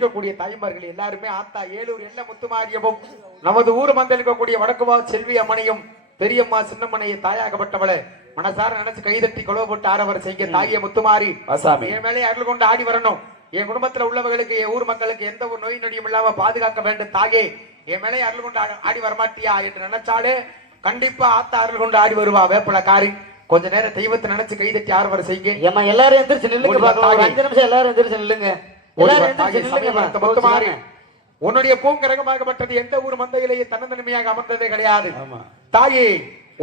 இருக்கக்கூடிய தாய்மார்கள் எல்லாருமே ஆத்தா ஏலூர் எல்ல முத்துமாரியமும் நமது ஊர் மந்தில் இருக்கக்கூடிய வடக்குவா செல்வி அம்மனையும் பெரியம்மா சின்னம்மனையை தாயாகப்பட்டவளை மனசார நினைச்சு கைதட்டி கொலவு போட்டு ஆரவர் செய்ய தாயே முத்துமாரி என் மேலே அருள் கொண்டு ஆடி வரணும். என் குடும்பத்துல உள்ளவர்களுக்கு என் ஊர் மக்களுக்கு எந்த ஒரு நோய் நொடியும் இல்லாம பாதுகாக்க வேண்டும் தாயே. என் மேலே அருள் கொண்டு ஆடி வரமாட்டியா என்று நினைச்சாலே கண்டிப்பா ஆத்தா அருள் கொண்டு ஆடி வருவா. வேப்பல காரி கொஞ்ச நேரம் தெய்வத்தை நினைச்சு கைதட்டி ஆரவர் செய்ய. ஏமா எல்லாரும் எந்திரிச்சு நில்லுங்க. 5 நிமிஷம் எல்லாரும் எந்திரிச்சு நில்லுங்க. முத்துமாரி உன்னுடைய பூங்கரகமாகப்பட்டது எந்த ஊர் மந்தையிலேயே தன்னந்தனிமையாக அமர்ந்ததே கிடையாது தாயே.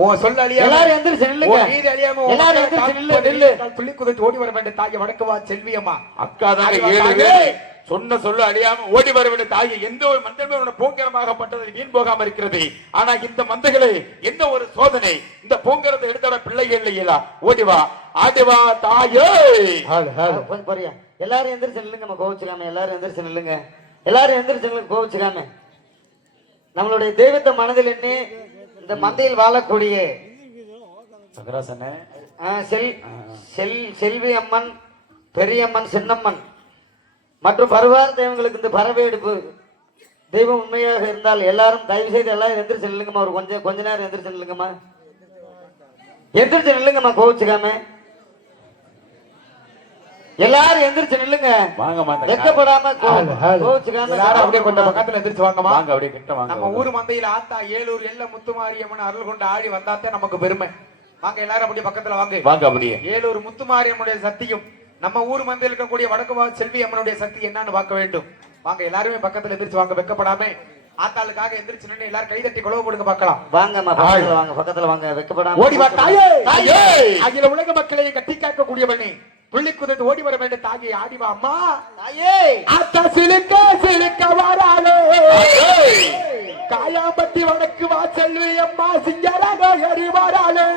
ஓ சொல்ல அழியா எல்லாரும் எந்திரிச்சு நில்லுங்க. நீர் அழியாம எல்லாரும் எந்திரிச்சு நில்லு. துள்ளி குதித்து ஓடி வர வேண்டிய தாயே வடக்குவா செல்வியம்மா அக்கா தான் 7 பேர் சொன்ன சொல்ல அழியாம ஓடி வர வேண்டிய தாயை எந்த ஒரு மந்தமே பூங்கரமாகப்பட்டது வீண் போகாம இருக்கிறது. ஆனா இந்த மந்தைகளே எந்த ஒரு சோதனை இந்த பூங்கரத்தை எடுத்த பிள்ளைகள் இல்லையா ஓடிவா ஆடிவா தாயே. எல்லாரும் எந்திரிச்சு நில்லுங்க. கோவிச்சுக்காம எல்லாரும் எந்திரிச்சு நில்லுங்க. எல்லாரும் எந்திரிச்சு நில்லுங்க கோவிச்சுக்காம. நம்மளுடைய தெய்வத்தை மனதில் எண்ணி இந்த மந்தையில் வாழக்கூடிய செல்வி அம்மன் பெரியம்மன் சின்னம்மன் மற்றும் பருவார் தெய்வங்களுக்கு இந்த பறவை எடுப்பு தெய்வம் உண்மையாக இருந்தால் எல்லாரும் தயவு செய்து எல்லாரும் எந்திரிச்சு நில்லுங்கம்மா. ஒரு கொஞ்ச நேரம் எந்திரிச்சு நில்லுங்கம்மா. எந்திரிச்சு நில்லுங்கம்மா கோவிச்சுக்காம. எல்லாரும் எந்திரிச்சு நில்லுங்க. வெக்கப்படாம கோவிச்சுக்காம அப்படியே கொஞ்சம் பக்கத்துல எந்திரிச்சு வாங்கம்மா. வாங்க அப்படியே கிட்ட வாங்க. நம்ம ஊர் மந்தையில ஆத்தா ஏலூர் எல்ல முத்துமாரியம்மன் அருள் கொண்டு ஆடி வந்தாத்தே நமக்கு பெருமை. வாங்க எல்லாரும் அப்படியே பக்கத்துல வாங்க. வாங்க அப்படியே ஏலூர் முத்துமாரியம்மனுடைய சக்தியும் நம்ம ஊர் மந்தையில் இருக்கக்கூடிய வடக்குவா செல்வி அம்மனுடைய சக்தி என்னன்னு பார்க்க வேண்டும். வாங்க எல்லாருமே பக்கத்துல எந்திரிச்சு வாங்க. வெக்கப்படாம ஆத்தாளுக்காக எந்திரிச்சு நின்று எல்லாரும் கைதட்டி கொலவு போடுங்க பார்க்கலாம். வாங்கம்மா பக்கத்துல வாங்க. பக்கத்துல வாங்க. வெக்கப்படாம ஓடி வா தாயே. தாயே அகில உலக மக்களை கட்டி காக்கக்கூடியவனே புள்ளி குதித்து ஓடி வர வேண்டிய தாயே ஆடிவா அம்மா தாயே. ஆத்தா சிலுக்க சிலுக்க வராளே காயாம்பட்டி வடக்கு வா செல்வி அம்மா சிங்கராக ஏறி வராளே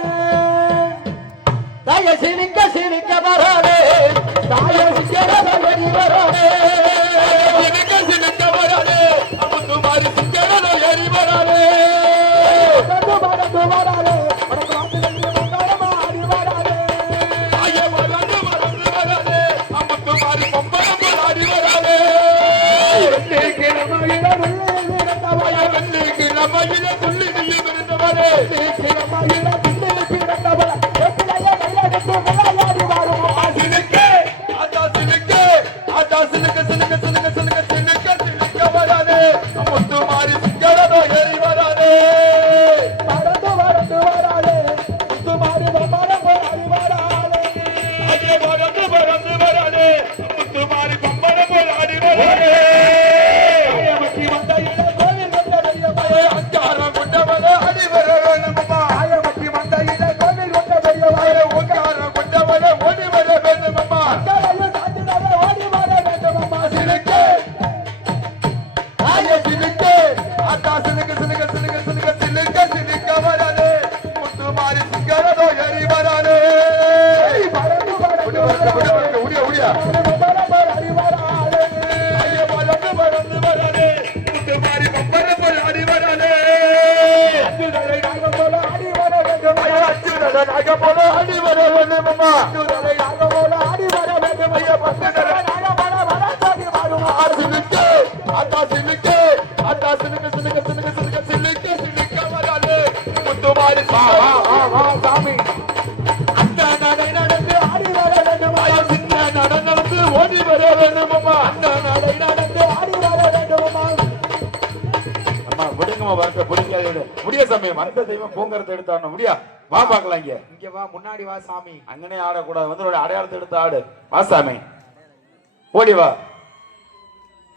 தாயே சிலுக்க சிலுக்க வராளே தாயே சிங்கராக ஏறி வராளே சிலுக்க சிலுக்க வராளே முத்துமாரி சிங்கராக ஏறி வராளே வடக்கு வராளே வடக்கு வாசலில் மங்களமா ஆடி வராளே தாயே வராளே வராளே முத்துமாரி பொம்பளம் ஆடி வராளே கிழமையில துள்ளி நில்லி விருந்தவரே கிழமையில துள்ளி பிறந்தவளே முத்துமாரி சிங்கரோ ஏறி வராதே பறந்து வரந்து வராளே முத்துமாரி பம்பரம் போராடி வராளே அதே பறந்து பறந்து வராதே முத்துமாரி பம்பரம் போராடி வராதே ஆயமட்டி மந்தையில கோவில் கொண்ட பெரியவளே அஞ்சாரம் கொண்டவளே அடி வர வேணுமம்மா ஆயமட்டி மந்தையில கோவில் கொண்ட பெரியவளே உங்காரம் கொண்டவளே ஓடி வர வேணுமம்மா அங்கரையும் சாத்தினால ஓடி வர வேண்டுமம்மா சிலுக்கு தாயே சிலுக்கு அக்கா சிலுக்கு சிலுக்கு சிலுக்கு சிலுக்கு சிலுக்கு சிலுக்க வராதே முத்துமாரி சிங்கரோ ஏறி வராதே பறந்து வரந்து வராளே உடியா உடியா பம்பரம் போராடி வராளே ஐயா பறந்து பறந்து வராதே முத்துமாரி பம்பரம் போராடி வராதே அச்சுதலை நாகம் போல ஆடி வர வேண்டும் ஐயா அச்சுதலை நாகம் போல ஆடி வர வேண்டுமம்மா அச்சுதலை நாகம் போல ஆடி வர வேண்டும் ஐயா பசுதலை நாகம் போல வரத்தாடி வருமா சிலுக்கு அக்கா சிலுக்கு அக்கா சிலுக்கு சிலுக்கு சிலுக்கு சிலுக்கு சிலுக்கு சிலுக்க வராதே முத்துமாரி சாமி அந்த நடை நடந்து ஆடி வர வேண்டும் ஐயா சின்ன நட நடந்து ஓடி வர வேண்டுமம்மா அந்த நடை நடந்து ஆடி வர வேண்டுமம்மா அம்மா விடுங்கம்மா வரட்ட புடிக்காது முடிய சமயம் அந்த தெய்வம் பூங்கரத்தை எடுத்தாடணும் முடியா வா பார்க்கலாம் இங்க வா முன்னாடி வா சாமி. அங்கனே ஆடக்கூடாது வந்து அடையாளத்தை எடுத்து ஆடு வா சாமி ஓடி வா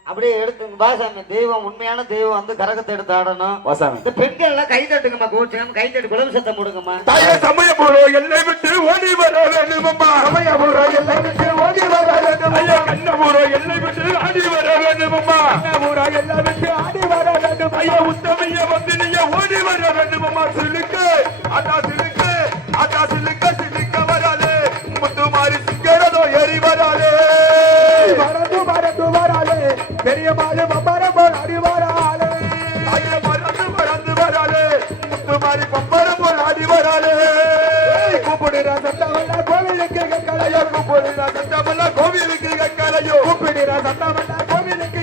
அப்படியே எடுத்து பாசாமி. தெய்வம் உண்மையான தெய்வம் வந்து கரகத்தை எடுத்து ஆடணும். வா சாமி. இந்த பெண்கள் எல்லாம் கை தட்டுங்கம்மா. கோவிச்சுக்காம கை தட்டு குலவு சத்தம் போடுங்கம்மா. தாயே சமயபுரம் எல்லை விட்டு ஓடி வர வேண்டுமம்மா சமயபுரம் எல்லை விட்டு ஓடி வர வேண்டும் ஐயா கண்ணபுரம் எல்லை விட்டு ஆடி வர வேண்டுமம்மா கண்ணபுரம் எல்லை விட்டு ஆடி வர வேண்டும் ஐயா உத்தமைய வந்து நீங்க ஓடி வர வேண்டுமம்மா சிலுக்கு அக்கா சிலுக்கு அக்கா சிலுக்க சிலுக்க வராதே முத்துமாரி சிங்கரோ ஏறி வராதே பறந்து பறந்து வராளே பெரிய மாடு பம்பரம் போராடி வராளே ஐயா பறந்து பறந்து வராதே முத்துமாரி பம்பரம் போல் ஆடி வராதே கூப்பிடுற சத்தவல்ல கோவிலுக்கு கக்கலையோ கூப்பிடுற சத்தமல்ல கோவிலுக்கு கக்கலையோ கூப்பிடுற சத்தவல்ல கோவிலுக்கு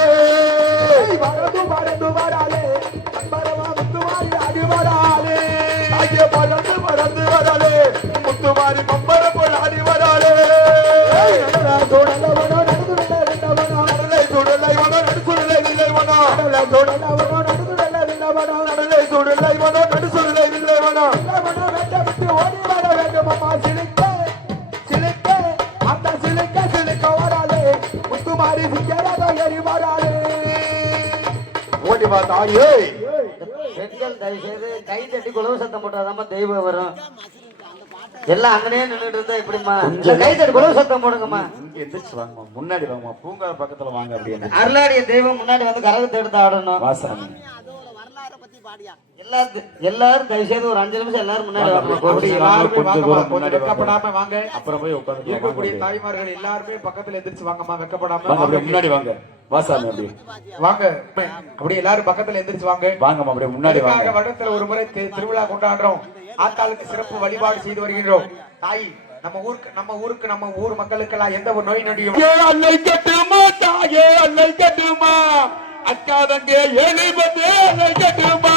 வராளே பறந்து பறந்து வராளே பரமா முத்துமாரி ஆடி வராளே தாயே பறந்து பறந்து வராளே முத்துமாரி பம்பர போல் ஆடி வராளே சுடலவனோ நடுதுடலவனோ நடலை சுடலை வனோ நடு சுடலை நிலை வனோ சுடலவனோ நடுதுடலவனோ நடலை சுடலை வனோ நடு சுடலை நிலை வனோ சுடலவனோ வெட்ட விட்டு ஓடி வர வேண்டும் அம்மா சிலிக்க சிலிக்க அந்த சிலிக்க சிலிக்க வராளே முத்துமாரி சிங்கராக ஏறி வராளே ஓடி வா தாயே பெண்கள் தயவு செய்து கை தட்டி குலவு சத்தம் போட்டாதாம தெய்வம் வரும். எல்லாம் அங்கனே நின்றுட்டு இருந்தா எப்படிமா? கை தட்டி குலவு சத்தம் போடுங்கம்மா. இங்க எந்திரிச்சு வாங்கம்மா, முன்னாடி வாங்கம்மா, பூங்கா பக்கத்துல வாங்க அப்படின்னு அருளாடிய தெய்வம் முன்னாடி வந்து கரகத்தை எடுத்து ஆடணும். வாசாமி எல்லாரும் தயவு செய்து ஒரு 5 நிமிஷம் எல்லாரும் முன்னாடி அப்படி வரணும். எல்லாருமே கொஞ்சம் வாங்கம்மா, தூரம் கொஞ்சம் முன்னாடி வெக்கப்படாம வாங்க. அப்புறம் போய் உட்காந்து இருக்கக்கூடிய தாய்மார்கள் எல்லாருமே பக்கத்துல எந்திரிச்சு வாங்கம்மா, வெக்கப்படாம வாங்க அப்படியே வாங்க. முன்னாடி வாங்க வாசாமி அப்படியே வாங்க அப்படி எல்லாரும் பக்கத்துல எந்திரிச்சு வாங்க. வாங்கம்மா அப்படியே முன்னாடி வாங்க. இதுக்காக வருடத்துல ஒரு முறை திருவிழா கொண்டாடுறோம். ஆத்தாளுக்கு சிறப்பு வழிபாடு செய்து வருகின்றோம். தாய் நம்ம ஊர் மக்களுக்கெல்லாம் எந்த ஒரு நோய் நொடியும் அல்லை கட்டுமா தாயே அல்லை கட்டுமா அக்கா தங்க ஏழை வந்து அல்லை கட்டுமா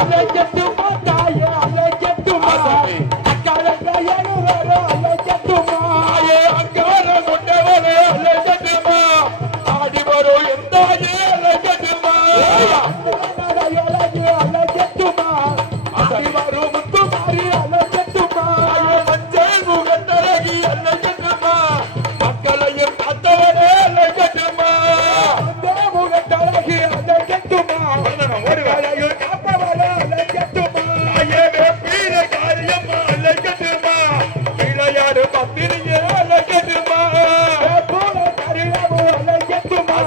அல்லை கட்டுமா தாயே அல்லை கட்டுமா அக்கா தங்க ஏழு பேரும் அல்லை கட்டுமா தாயே அங்கார கொண்டவரே அல்லை கட்டுமா ஆடி வரும் எந்தாயே அல்லை கட்டுமா அல்லை கட்டுமா ஆடி வரும் முத்துமாரி அல்லை கட்டுமா மஞ்சள் முகத்தழகி அல்லை கட்டுமா மக்களையும் காத்தவரே அல்லை கட்டுமா முகத்தழகி அல்லை கட்டுமா ஓடுவாங்க காப்பவரே அல்லை கட்டுமா தாயே வேப்பீர காரியம்மா அல்லை கட்டுமா இளையாடு பத்திரியே அல்லை கட்டுமா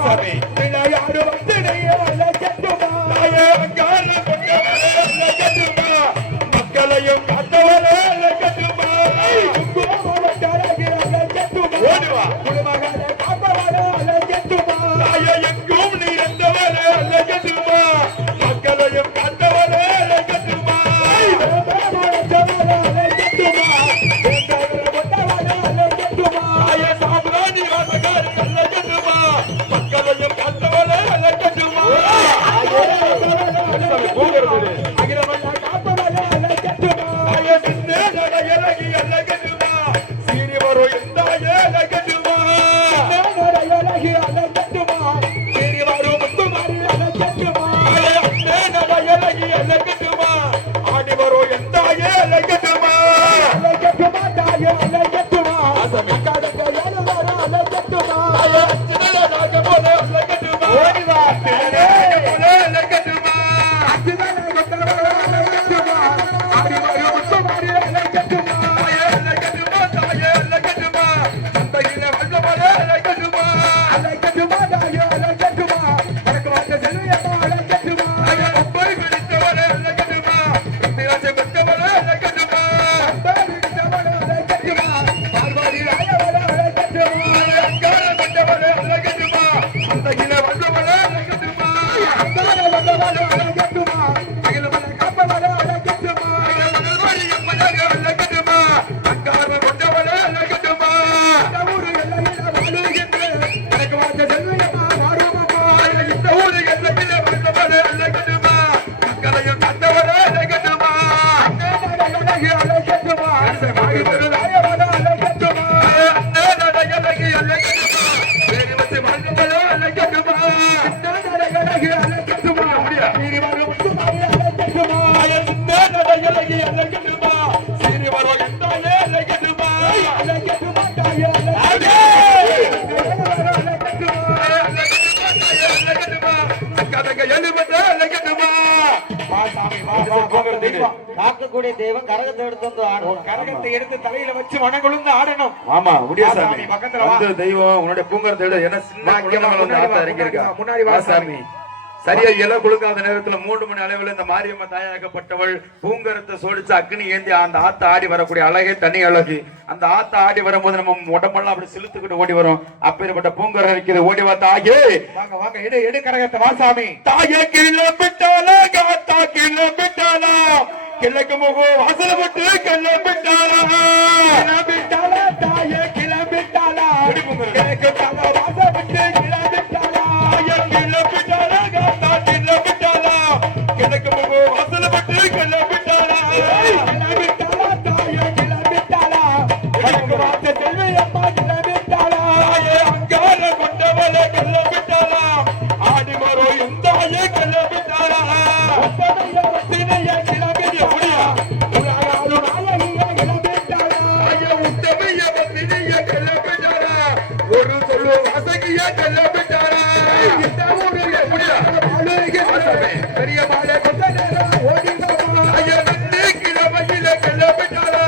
சாமி விளையாடு வந்திடையே அல்லை கட்டுமா தாயே அங்கார கொண்டவரே அல்லை கட்டுமா மக்களையும் காத்தவரே அல்லை கட்டுமா ஓடுவா தாயே எங்கும் நீ இருந்தவரே அல்லை கட்டுமா மக்களையும் காத்தவரே அல்லை கட்டுமா தாயே சாம்ராணி வாசகாரி அல்லை கட்டுமா மக்களையும் காத்தவரே அல்லை கட்டுமா பூங்கிறது தாயே சின்னே நடையழகி அல்லை கட்டுமா சீறி வரும் எந்தாயே அல்லை கட்டுமா சீறி வரும் முத்துமாரி தாயே அண்ணே நடையழகி அல்லை கட்டுமா ஆடி வரும் எந்தாயே அல்லை கட்டுமா ஆசாமி தாயே அச்சிதல நாக போல அல்லை கட்டுமா ஓடி வா திலே போல அல்லை கட்டுமா தாயே அல்லை கட்டுமா தாயே அல்லை கட்டுமா சந்தையில வந்த போல அல்லை கட்டுமா தாயே ஒப்பை பிடித்தவளே அல்லை கட்டுமா இந்திராசை பெற்றவளே அல்லை கட்டுமா தாயே அங்கார கொண்டவளே அல்லை கட்டுமா சந்தையில வந்தவளே அல்லை கட்டுமா மகள்வழி எம்மனாக அல்லை கட்டுமா அங்கார கொண்டவளே அல்லை கட்டுமா எனக்கு வார்த்தை செல்வியம்மா வாருமம்மா இந்த ஊரு எல்லையிலே வந்தவளே அல்லை கட்டுமா மக்களையும் கண்டவளே அல்லை கட்டுமா அண்ணே நடையழகி அல்லை கட்டுமா வேறு வந்து வாழ்ந்தவளே அல்லை கட்டுமா தாயே சின்னே நடையழகி அல்லை கட்டுமா சீறி வரும் எந்தாயே அல்லை கட்டுமா காக்கக்கூடிய தெய்வம் கரகத்தை எடுத்து வந்து ஆடணும். கரகத்தை எடுத்து தலையில வச்சு வணங்குழுந்து ஆடணும். ஆமா முடியாசாமி சாமி, பக்கத்துல வா. வந்து தெய்வம் உன்னுடைய பூங்கரத்தை எடு என்ன சின்ன வா, இங்க வா, குழந்தைகள் வந்து முன்னாடி ஆத்தா வா, இறங்கியிருக்கா முன்னாடி வா, சாமி சரியா இலை குலுக்காத நேரத்துல 3 மணி அளவில் இந்த மாரியம்மா தாயாகப்பட்டவள் பூங்கரத்தை சோடிச்சு அக்னி ஏந்தி அந்த ஆத்த ஆடி வரக்கூடிய அழகே தனி அழகு. அந்த ஆத்த ஆடி வரும்போது நம்ம உடம்பெல்லாம் அப்படி சிலுத்துக்கிட்டு ஓடி வரும். அப்பேற்பட்ட பூங்கரம் இருக்கிறது. ஓடி வா தாயே, வாங்க வாங்க, எடு எடு கரகத்தை வாசாமி. தாயே கீழே விட்டாலா காத்தா கீழே விட்டாலா கிழக்கு முகம் வாசல விட்டு கிளம்பிட்டாளா கிளம்பிட்டாளா தாயே கிளம்பிட்டாளா, கிழக்கு தலை வாச விட்டு கிளம்பிட்டாளா. தாயே தாயே கிளம்பிட்டாளா உத்தமைய பத்தினிய கிளம்பிய முடியா உலகாலும் நாயகிய கிளம்பிட்டாளா ஐயா உத்தமைய பத்தினிய கிளம்பிட்டாளா ஒரு சொல்லு வாசகிய கிளம்பிட்டாளா இந்த ஊரில் முடியா பெரிய மாலை கொண்ட நேரம் ஓடினோமா ஐயா நன்னே கிளம்பையில கிளம்பிட்டாளா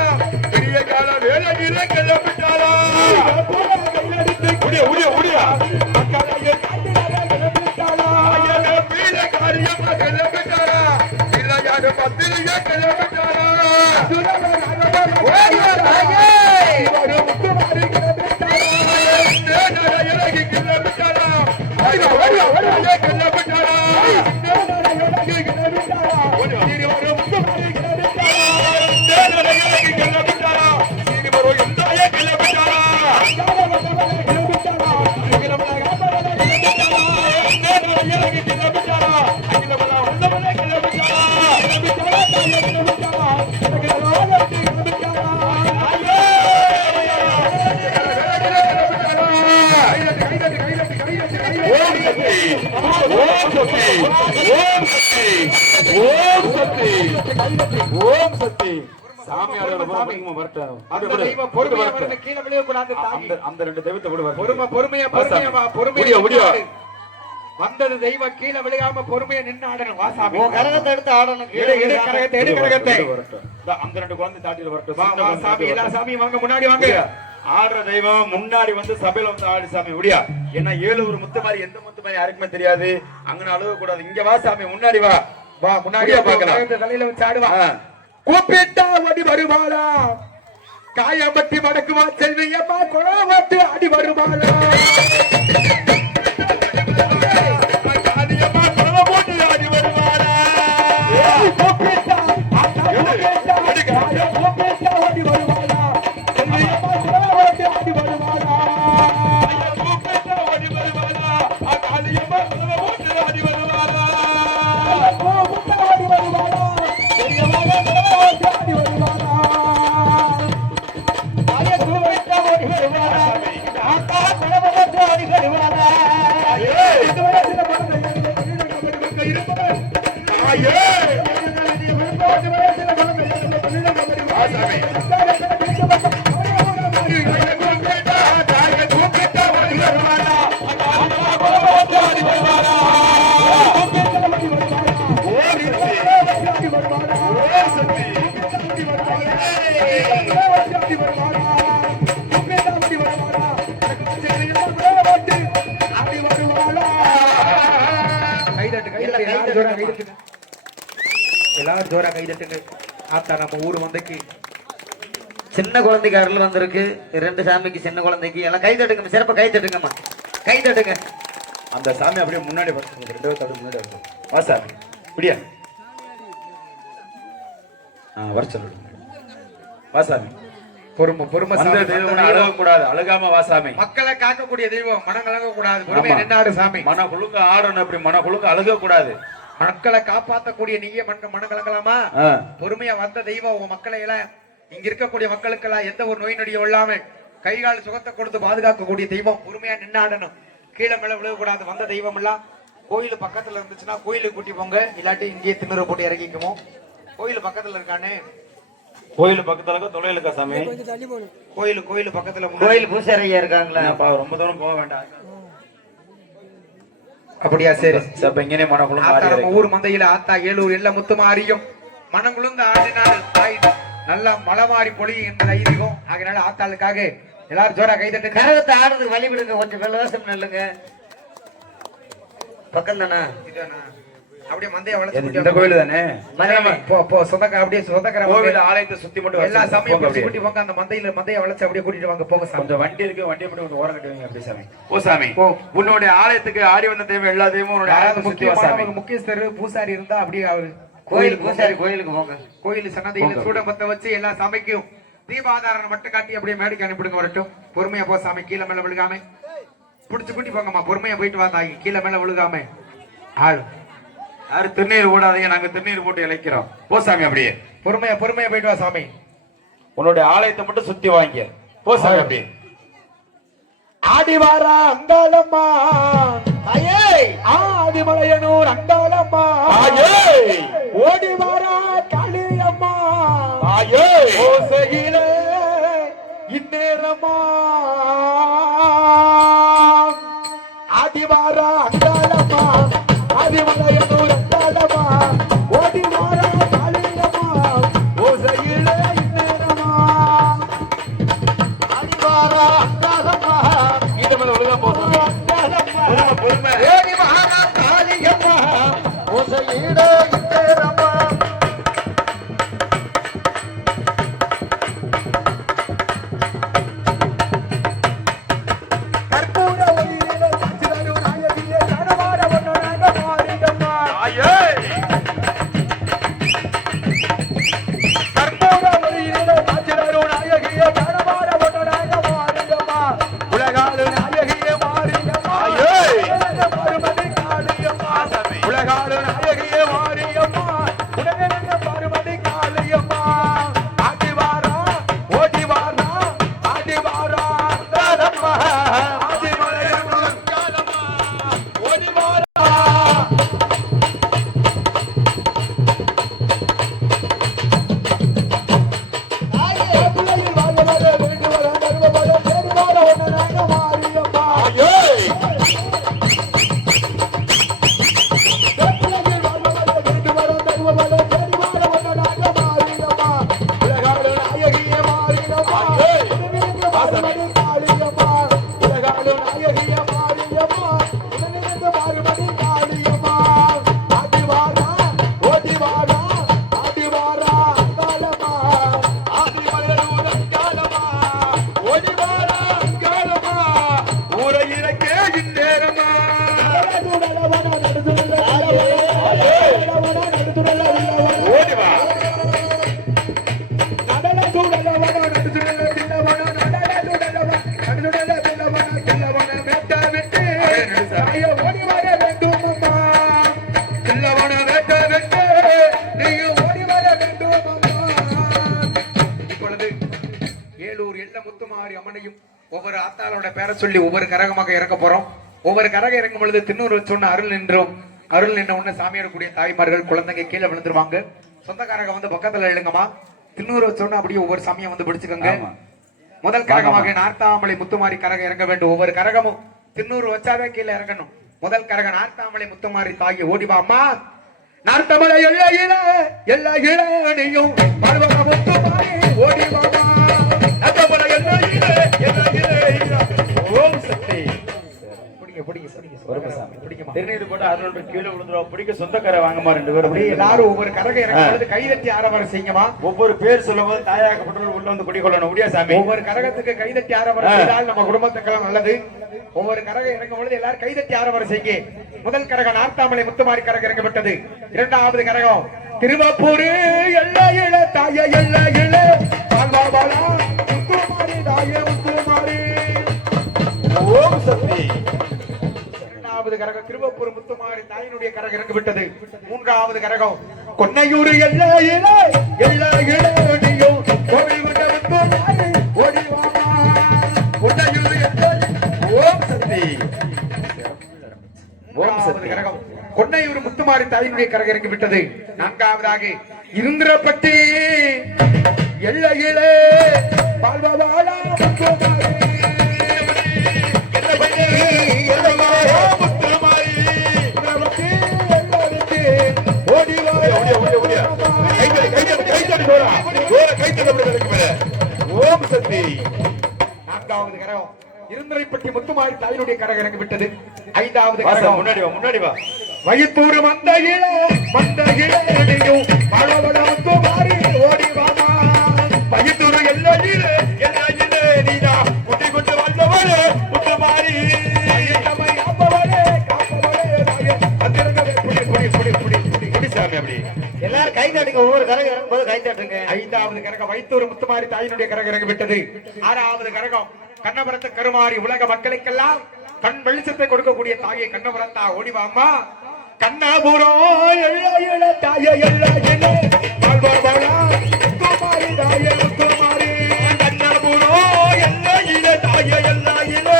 பெரிய கால வேலையில கிளம்பிட்டாளா முடியா முடியா முடியா மக்களையே கிளம்பிட்டாளா ஐயா வீர காரியமா கிளம்பிட்டாளா இல்ல யாரு பத்திரிய கிளம்பிட்டாளா ஒரு முத்துமாரி கிளம்பிட்டாளா இறங்கி கிளம்பிட்டாளா கிளம்பிட்டாளா ஓம் சக்தி சாமியாரோட வரட்டும் அந்த தெய்வம் பொறுமையா வரணும், கீழே விழக்கூடாது தாயி. அந்த ரெண்டு தெய்வத்தை விடு பொறுமையா வந்தது தெய்வம் கீழே விழுகாம பொறுமையா நின்று ஆடணும் வாசாமி. உன் கரகத்தை எடுத்து ஆடணும். எடு கரகத்தை அந்த ரெண்டு குழந்தை தாட்டிட்டு வரட்டும் வா சாமி, எல்லா சாமியும் வாங்க, முன்னாடி வாங்க. ஆடுற தெய்வம் முன்னாடி வந்து சபையில வந்து ஆடி சாமி முடியா. ஏன்னா 7 முத்து மாதிரி எந்த முத்து மாதிரி யாருக்குமே தெரியாது. அங்க அழுக கூடாது. இங்க வா சாமி, முன்னாடி வா. வா முன்னாடியே பார்க்கலாம். தலையில வச்சு ஆடுவா. கூப்பிட்டா ஓடி வருவாளா, காயம்பட்டி மடக்குவா செல்வியம்மா குழாமட்டு அடி வருவாளா. எல்லாரும் ஜோரா கை தட்டுங்க. ஆத்தா நம்ம ஊரு வந்தைக்கு சின்ன குழந்தைக்கு அருள் வந்திருக்கு. 2 சாமிக்கு சின்ன குழந்தைக்கு எல்லாம் கை தட்டுங்க. சிறப்பா கை தட்டுங்கம்மா, கை தட்டுங்க. அந்த சாமி அப்படியே முன்னாடி வரட்டும். 2 தட்டு முன்னாடி வரட்டும். வா சாமி இப்படியா வர சொல்லு. வா சாமி. பொறுமை அழுக கூடாது. அழுகாம வா சாமி. மக்களை காக்கக்கூடிய தெய்வம், மனம் கலங்க கூடாது. பொறுமையா நின்னாடு சாமி. மன குழுங்க ஆடணும். அப்படி மன குழுங்க அழுக கூடாது. மக்களை காப்பாற்றக்கூடிய நீயே மனம் கலங்கலாமா? பொறுமையா வந்த தெய்வம் உன் மக்களை எல்லாம், இங்க இருக்கக்கூடிய மக்களுக்கு எல்லாம் எந்த ஒரு நோய் நொடியும் இல்லாம கைகால் சுகத்தை கொடுத்து பாதுகாக்கக்கூடிய தெய்வம். பொறுமையா நின்னாடணும். கீழே மேல விழுகக்கூடாது. வந்த தெய்வம் எல்லாம் கோயில் பக்கத்துல இருந்துச்சுன்னா கோயிலுக்கு கூட்டி போங்க. இல்லாட்டி இங்கேயே திண்ணூறு போட்டு இறக்கிக்குமோ. கோயில் பக்கத்துல இருக்கானே, கோயில் பக்கத்துல தொழிலுக்கா சாமி? கோயில் பக்கத்துல கோயில் பூசாரி ஐயா இருக்காங்களா? ரொம்ப தூரம் போக வேண்டாம். அப்படியா? சரி. இங்கே மன குழுங்க ஊர் மந்தையில ஆத்தா ஏலூர் எல்ல முத்துமாரியும் மனம் குழுந்த ஆடினால் தாய் நல்லா மலமாரி பொழி என்பது ஐதீகம். அதனால ஆத்தாளுக்காக எல்லாரும் ஜோரா கைதட்டு. கரகத்தை ஆடுறதுக்கு வழி விடுங்க. கொஞ்சம் வெள்ளவாசம் நல்லுங்க. பக்கம் தானே? அப்படியே மந்தைய வளைச்சு இந்த கோயில் தானே? சொந்தக்கார அப்படியே சொந்தக்கார கோவில் ஆலயத்தை சுத்தி மட்டும் எல்லா சாமியும் கூட்டி போங்க. அந்த மந்தைய வளைச்சு அப்படியே கூட்டிட்டு வாங்க. போங்க சாமி. கொஞ்சம் வண்டி இருக்கு, வண்டியை மட்டும் கொஞ்சம் ஓரம் கட்டுவீங்க. அப்படியே சாமி. ஓ சாமி, உன்னுடைய ஆலயத்துக்கு ஆடி வந்த தெய்வம் எல்லா தெய்வமும் உன்னுடைய ஆலயத்தை முக்கியமான முக்கியஸ்தர் பூசாரி இருந்தா அப்படியே அவரு கோயில் பூசாரி கோயிலுக்கு போங்க. கோயில் சன்னதியில சூடபத்தை வச்சு எல்லா சாமிக்கும் தீபாதாரணம் மட்டும் காட்டி அப்படியே மேடைக்கு அனுப்பிடுங்க. வரட்டும். பொறுமையா போ சாமி. கீழே மேல விழுகாம புடிச்சு கூட்டி போங்கம்மா. பொறுமையா போயிட்டு வா தாயி. கீழே மேல விழுகாம ஆள் யாரும் திருநீர் போடாதீங்க. நாங்க திருநீர் போட்டு இழைக்கிறோம். போ சாமி. அப்படியே பொறுமையா போயிட்டு வா சாமி. உன்னுடைய ஆலயத்தை மட்டும் சுத்தி வாங்க. போ சாமி. அப்படியே ஆடி வாரா அங்காளம்மா, ஆடி ஆதிமலையனூர் அங்காளம்மா தாயே ஓடி வாரா காளியம்மா தாயே ஓசையிலே இந்நேரமா ஆதிவாரா அங்காளம்மா ஆதிமலையனூர் அங்காளம்மா ஓடி வாரா காளியம்மா ஓசையிலே இந்நேரமா ஆதிவாரா அங்காளம்மா இது மேல ஒழுங்கா போடுறது பொறுமை ஏடி மகாரா காளியம்மா ஓசையிலே இந்நேரமா கற்பூர ஒளியிலே காட்சிதரும் நாயகியே கனவார ஒன்னராக மாறிடம்மா தாயே கற்பூர ஒளியிலே காட்சிதரும் நாயகியே கனவார ஒன்னராக மாறிடம்மா உலகாளு நாயகியே மாறிடம்மா தாயே பருமதி காளியம்மா உலகாளு நாயகியே மாறியம்மா உலகெங்க பருமதி காளியம்மா ஆதிவாரா ஓடி வாரா ஆதிவாரா அங்காளம்மா ஆதிமலையனூர் அங்காளம்மா ஓடி வாரா பிள்ளையில் வாழ்வதே வேண்டுவர தருவவர தேடுவார ஒன்னராக மாறியம்மா தாயே பிள்ளையில் வாழ்வதே வேண்டுவர தருவவர தேடுவார ஒன்னராக மாறியம்மா உலகாளு நாயகியே மாறியம்மா உலகெங்க பருமதி காளியம்மா உலகாளு நாயகியே மாறியம்மா உலகெங்க பருமதி காளியம்மா ஆதிவாரா ஓடி வாரா ஆதிவாரா அங்காளம்மா ஆதிமலையனூர் அங்காளம்மா ஓடி வாரா அங்காளம்மா ஊரை இறக்கே இந்நேரமா ஓடி வா ஏலூர் எல்ல முத்துமாரி அம்மனையும் ஒவ்வொரு ஆத்தாளோட பேரை சொல்லி ஒவ்வொரு கரகமாக இறக்க போறோம். ஒவ்வொரு கரகம் இறக்கும் பொழுது திண்ணூறு சொன்ன அருள் நின்றோம். அருள் நின்ற உடனே சாமியாடக்கூடிய தாய்மார்கள் குழந்தைங்க கீழே விழுந்துருவாங்க. சொந்தக்காரங்க வந்து பக்கத்துல எழுங்கம்மா. திண்ணூறு சொன்ன அப்படியே ஒவ்வொரு சாமியை வந்து பிடிச்சுக்கோங்க. முதல் கரகமாக நார்த்தாமலை முத்துமாரி கரகம் இறங்க வேண்டும். ஒவ்வொரு கரகமும் திண்ணூறு வச்சாவே கீழே இறங்கணும். முதல் கரகம் நார்த்தாமலை முத்துமாரி தாயை ஓடிவா அம்மா. நார்த்தமலை எல்லா இளையும் பர்வத முத்துமாரி ஓடிவாமா. நார்த்தமலை எல்லா ஓம் சக்தி திருநீர் போட்டு அருள் கீழே விழுந்துரும். பிடிக்க சொந்தக்கார வாங்கம்மா 2 பேரும். அப்படியே எல்லாரும் ஒவ்வொரு கரகம் இறக்கும் பொழுது கைதட்டி ஆரவாரம் செய்யுங்கம்மா. ஒவ்வொரு பேர் சொல்லும் போது தாயாக்கப்பட்டவர்கள் உள்ள வந்து குடிக்கொள்ளணும். முடியா சாமி. ஒவ்வொரு கரகத்துக்கு கைதட்டி ஆரவாரம் செய்தால் நம்ம குடும்பத்துக்கெல்லாம் நல்லது. ஒவ்வொரு கரகம் இறங்கும் பொழுது எல்லாரும் கைதட்டி ஆரவாரம் செய்யுங்க. முதல் கரகம் நார்த்தாமலை முத்துமாரி கரகம் இறங்கப்பட்டது. இரண்டாவது கரகம் திருவாப்பூர் எல்லா இள தாய எல்லா இள பால்வாபாலா முத்துமாரி தாய முத்துமாரி. ஓம் சக்தி இரண்டாவது கரகம் திருவப்பூர் முத்துமாரி தாயினுடைய கரகம் இறங்கிவிட்டது. மூன்றாவது கரகம் கொன்னையூர் எல்லா இள நீயும் கோவில் கொண்ட முத்துமாரி ஓடிவாமா. கொன்னையூர் எல்லா ஓம் சக்தி மூன்றாவது கரகம் கொன்னையூர் முத்துமாரி தாயினுடைய கரகம் இறங்கி விட்டது. நான்காவதாக இருந்திரப்பட்டி எல்லையிலே பால்வாலா முத்துமாரி. ஓம் சக்தி நான்காவது கரகம் இருந்திரைப்பட்டி முத்துமாரி தாயினுடைய கரகம் இறங்கி விட்டது. ஐந்தாவது வா சாமி, கரகம் முன்னாடி வா. வயிற்றூர் மந்தையிலையும் பழவள முத்துமாரி ஓடிவாமா. பையத்தூர் எல்லையிலே நீதா குட்டி கொண்டு வந்தவளே முத்துமாரி. நம்மை காப்பவளே தாயே அந்திரங்களே குடி சாமி அப்படி எல்லாரும் கை தட்டுங்க. ஒவ்வொரு கரகம் இறங்கும் போது கை தட்டுங்க. ஐந்தாவது கரகம் வைத்தூர் முத்துமாரி தாயினுடைய கரகம் இறங்கி விட்டது. ஆறாவது கரகம் கண்ணபுரத்து கருமாறி உலக மக்களுக்கெல்லாம் கண் வெளிச்சத்தை கொடுக்கக்கூடிய தாயை கண்ணபுரத்தா ஓடிவாமா. கண்ணபுரம் எல்ல தாய எல்லா முத்துமாரி தாய முத்துமாரி. கண்ணபுரம் எல்லையிலே தாயே எல்லையிலே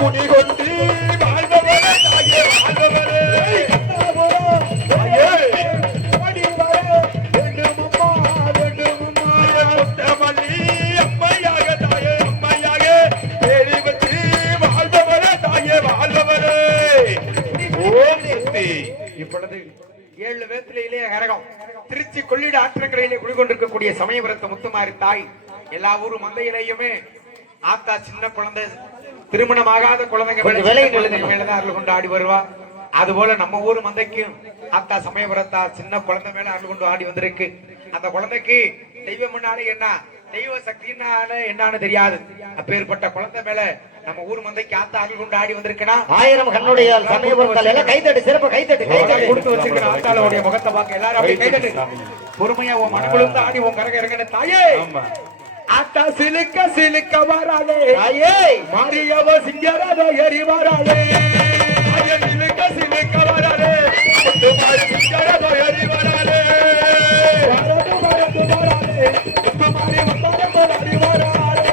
குடி கொண்டு வாழ்பவளே தாயே வாழ்பவளே. இப்பொழுது 7 வேத்திலே கரகம் திருச்சி கொள்ளிட ஆற்றங்கரையிலே குடிகொண்டிருக்கக்கூடிய சமயபுரத்து முத்துமாரி தாய் எல்லா ஊரு மந்தையிலேயுமே ஆத்தா சின்ன குழந்தை திருமணமாகாத குழந்தைங்க கொஞ்சம் விலகி நில்லுங்க. மேலதான் அருள் கொண்டு ஆடி வருவா. அது போல நம்ம ஊர் மந்தைக்கும் ஆத்தா சமயபுரத்தா சின்ன குழந்தை மேல அருள் கொண்டு ஆடி வந்திருக்கு. அந்த குழந்தைக்கு தெய்வம்னாலே என்ன, தெய்வ சக்தினால என்னன்னு தெரியாது. அப்பேற்பட்ட குழந்தை மேல நம்ம ஊர் மந்தைக்கு ஆத்தா அருள் கொண்டு ஆடி வந்திருக்குன்னா 1000 கண்ணுடையால் சமயபுரத்தால் எல்லாம் கைத்தட்டு சிறப்பு கைத்தட்டு கைத்தட்டு கொடுத்து வச்சிருக்கிற ஆத்தாளுடைய முகத்தை பார்க்க எல்லாரும் அப்படியே கைதட்டு பொறுமையா உன் மனக்குழுந்து ஆடி உன் கரக இறங்கின தாயே. ஆத்தா சிலுக்க சிலுக்க வராளே தாயே மாரியவ சிங்கரதோ எரி வராளே. தாயே சிலுக்க சிலுக்க வராளே முத்து மாரி சிங்கரதோ எரி வராளே. வரது வரது வராளே முத்து மாரி வந்தரம் போராடி வராளே.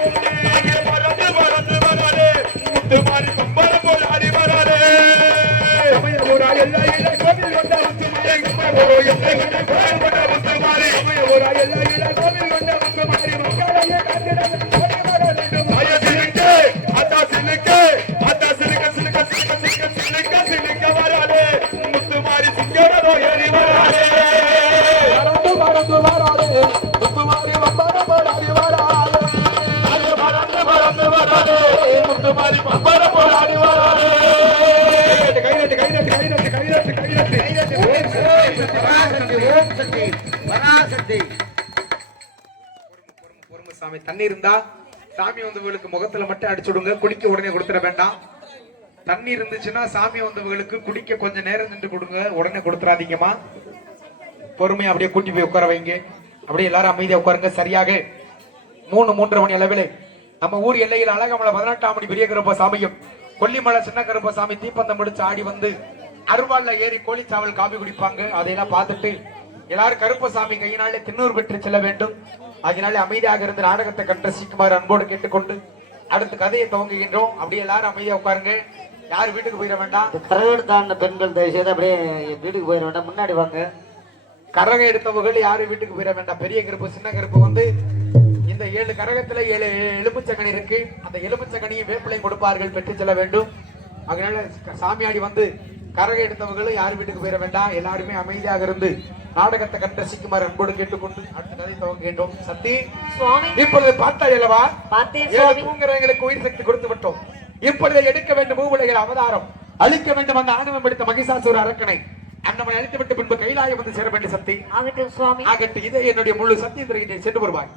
வரது வரது வராளே முத்து மாரி கம்பரம் போராடி வராளே. சமயபுரா எல்லா இலை கோவில் கொண்ட முத்து மாரி கம்பரோ எல்லை கொண்ட முத்து மாரி. சமயபுரா எல்லா இலை கோவில் கொண்ட முத்து மாரி மக்களையே காத்திடவே தாயே சிலுக்க ஆத்தா சிலுக்க ஆத்தா சிலுக்க சிலுக்க சிலுக்க சிலுக்க சிலுக்க சிலுக்க வராளே முத்து மாரி சிங்கரதோ ஏறி வராளே. வரது வரது வராளே முத்து மாரி கம்பரம் போராடி வராளே. தாயே வரது வரது வராளே முத்து மாரி கம்பரம் போராடி வராளே. கைதட்டு கைதட்டு கைதட்டு கைதட்டு கைதட்டு கைதட்டு ஓம் சக்தி பராசக்தி. பொறுமை சாமி. தண்ணி இருந்தா சாமி வந்தவங்களுக்கு முகத்துல மட்டும் அடிச்சுடுங்க, குடிக்க உடனே கொடுத்துட வேண்டாம். தண்ணி இருந்துச்சுன்னா சாமி வந்தவங்களுக்கு குடிக்க கொஞ்சம் நேரம் நின்று கொடுங்க, உடனே கொடுத்துறாதீங்கம்மா. பொறுமையா அப்படியே கூட்டி போய் உட்கார வைங்க. அப்படியே எல்லாரும் அமைதியா உட்காருங்க. சரியாக 3:30 மணி அளவில் நம்ம ஊர் எல்லையில் அழகமலை 18ஆம் மணி பெரிய கருப்ப சாமியும் கொல்லிமலை சின்ன கருப்ப சாமி தீப்பந்தம் முடிச்சு ஆடி வந்து அருவாள்ல ஏறி கோழிச்சாவல் காபி குடிப்பாங்க. அதையெல்லாம் பார்த்துட்டு எல்லாரும் கருப்பசாமி கையினாலே திண்ணூர் பெற்று செல்ல வேண்டும். அதனால அமைதியாக இருந்து நாடகத்தை கண்டு ரசிக்குமாறு அன்போடு கேட்டுக்கொண்டு அடுத்த கதையை துவங்குகின்றோம். அப்படியே எல்லாரும் அமைதியா உட்காருங்க, யாரும் வீட்டுக்கு போயிட வேண்டாம். கரகெடுத்தாண்ட பெண்கள் தயவு செய்து அப்படியே வீட்டுக்கு போயிட வேண்டாம், முன்னாடி வாங்க. கரகம் எடுத்தவர்கள் யாரும் வீட்டுக்கு போயிட வேண்டாம். பெரிய கருப்பு சின்ன கருப்பு வந்து இந்த 7 கரகத்துல 7 எலும்புச்சக்கனி இருக்கு. அந்த எலும்புச்சக்கனியை வேப்பிலை கொடுப்பார்கள், பெற்று செல்ல வேண்டும். அதனால சாமியாடி வந்து கரகம் எடுத்தவர்களும் யாரும் வீட்டுக்கு போயிட வேண்டாம். எல்லாருமே அமைதியாக இருந்து நாடகத்தை கண்டு ரசிக்குமாறு அன்போடு கேட்டுக்கொண்டு அடுத்த கதை துவங்குகின்றோம். சக்தி இப்பொழுது பார்த்தாய் அல்லவா, தூங்குறவங்களுக்கு உயிர் சக்தி கொடுத்து விட்டோம். இப்பொழுது எடுக்க வேண்டும் பூவுலகில் அவதாரம் அழிக்க வேண்டும். அந்த ஆணவம் எடுத்த மகிஷாசுர அரக்கனை அண்ணவனை அழித்து விட்டு பின்பு கைலாயம் வந்து சேர வேண்டும். சக்தி ஆகட்டும் சுவாமி, ஆகட்டும். இதே என்னுடைய முழு சத்தியம் தருகின்றேன். சென்று வருவாய்.